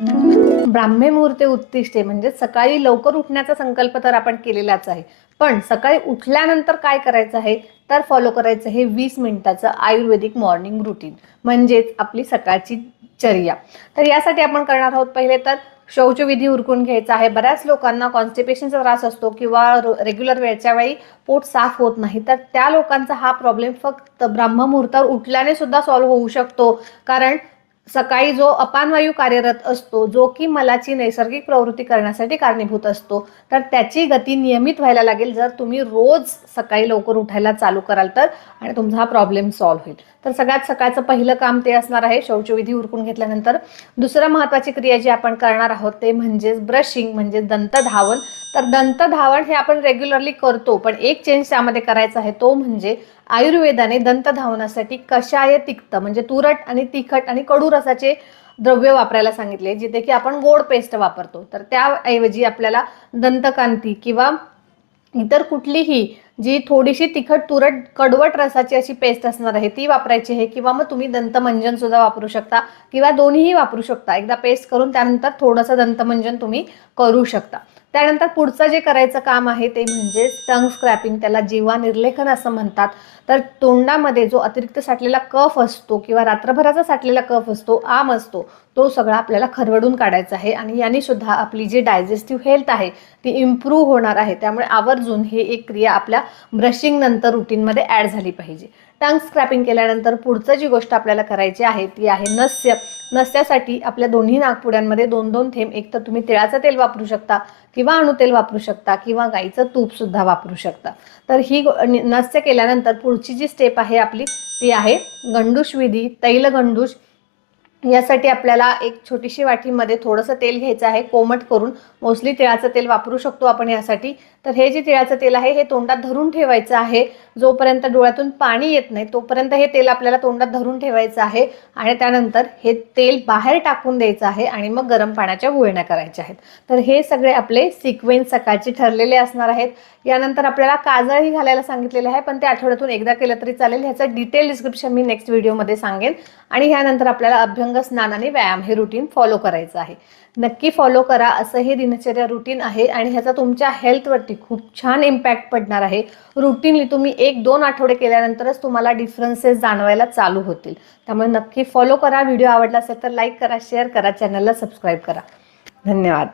ब्राह्मे मुहूर्ते उत्तिष्ठे म्हणजे सकाळी लवकर उठण्याचा संकल्प तर आपण केलेलाच आहे, पण सकाळी उठल्यानंतर काय करायचं आहे तर फॉलो करायचं हे 20 मिनिटाचं आयुर्वेदिक मॉर्निंग रुटीन म्हणजेच आपली सकाळची चर्या। तर यासाठी आपण करणार आहोत पहिले तर शौचविधी उरकून घ्यायचा आहे। बऱ्याच लोकांना कॉन्स्टिपेशनचा त्रास असतो किंवा रेग्युलर वेळच्या वेळी पोट साफ होत नाही, तर त्या लोकांचा हा प्रॉब्लेम फक्त ब्रह्ममुहूर्तावर उठल्याने सुद्धा सॉल्व्ह होऊ शकतो। कारण सकाळी जो अपानवायू कार्यरत असतो, जो की मलाची नैसर्गिक प्रवृत्ती करण्यासाठी कारणीभूत असतो, तर त्याची गती नियमित व्हायला लागेल जर तुम्ही रोज सकाळी लवकर उठायला चालू कराल तर, आणि तुमचा हा प्रॉब्लेम सॉल्व्ह होईल। तर सगळ्यात सकाळचं पहिलं काम ते असणार आहे शौचविधी उरकून घेतल्यानंतर। दुसरं महत्त्वाची क्रिया जी आपण करणार आहोत ते म्हणजे ब्रशिंग म्हणजे दंतधावन। तर दंतधावन हे आपण रेग्युलरली करतो, पण एक चेंज त्यामध्ये करायचा आहे, तो म्हणजे आयुर्वेदाने दंतधावनासाठी कषाय तिक्त म्हणजे तुरट आणि तिखट आणि कडू रसाचे द्रव्य वापरायला सांगितले, जिथे की आपण गोड पेस्ट वापरतो। तर त्याऐवजी आपल्याला दंतकांती किंवा इतर कुठलीही जी थोडीशी तिखट तुरट कडवट रसाची अशी पेस्ट असणार आहे ती वापरायची आहे, किंवा मग तुम्ही दंतमंजन सुद्धा वापरू शकता किंवा दोन्हीही वापरू शकता। एकदा पेस्ट करून त्यानंतर थोडंसं दंतमंजन तुम्ही करू शकता। त्यानंतर पुढचं जे करायचं काम आहे ते म्हणजे टंग स्क्रॅपिंग, त्याला जीवा निर्लेखन असं म्हणतात। तर तोंडामध्ये जो अतिरिक्त साठलेला कफ असतो किंवा रात्रभराचा साठलेला कफ असतो, आम असतो, तो सगळा आपल्याला खरवडून काढायचा आहे, आणि याने सुद्धा आपली जी डायजेस्टिव्ह हेल्थ आहे ती इम्प्रूव्ह होणार आहे। त्यामुळे आवर्जून हे एक क्रिया आपल्या ब्रशिंग नंतर रुटीनमध्ये ॲड झाली पाहिजे। टंग स्क्रॅपिंग केल्यानंतर पुढचं जी गोष्ट आपल्याला करायची आहे ती आहे नस्य। नस्यासाठी आपल्या दोन्ही नाकपुड्यांमध्ये 2-2 थेंब, एक तर तुम्ही तिळाचं तेल वापरू शकता किंवा अणुतेल वापरू शकता किंवा गाईचं तूप सुद्धा वापरू शकता। तर ही नस्य केल्यानंतर पुढची जी स्टेप आहे आपली ती आहे गंडूश विधी, तैलगंडूश। यासाठी आपल्याला एक छोटीशी वाटीमध्ये थोडंसं तेल घ्यायचं आहे कोमट करून, मोस्टली तिळाचं तेल वापरू शकतो आपण यासाठी। तर हे जे तिळाचं तेल आहे हे तोंडात धरून ठेवायचं आहे, जोपर्यंत डोळ्यातून पाणी येत नाही तोपर्यंत हे तेल आपल्याला तोंडात धरून ठेवायचं आहे, आणि त्यानंतर हे तेल बाहेर टाकून द्यायचं आहे आणि मग गरम पाण्याच्या गुळण्या करायच्या आहेत। तर हे सगळे आपले सिक्वेन्स सकाळचे ठरलेले असणार आहेत। यानंतर आपल्याला काजळही घालायला सांगितलेले आहे, पण ते आठवड्यातून एकदा केलं तरी चालेल। ह्याचं डिटेल डिस्क्रिप्शन मी नेक्स्ट व्हिडिओमध्ये सांगेन। आणि ह्यानंतर आपल्याला अभ्यंग स्नान आणि व्यायाम हे रुटीन फॉलो करायचं आहे। नक्की फॉलो करा, असं हे दिनचर्या रुटीन आहे, आणि ह्याचा तुमच्या हेल्थवरती खूप छान इम्पॅक्ट पडणार आहे। रुटीनली तुम्ही 1-2 आठवडे केल्यानंतरच तुम्हाला डिफरन्सेस जाणवायला चालू होतील। त्यामुळे नक्की फॉलो करा। व्हिडिओ आवडला असेल तर लाईक करा, शेअर करा, चॅनलला सबस्क्राईब करा। धन्यवाद।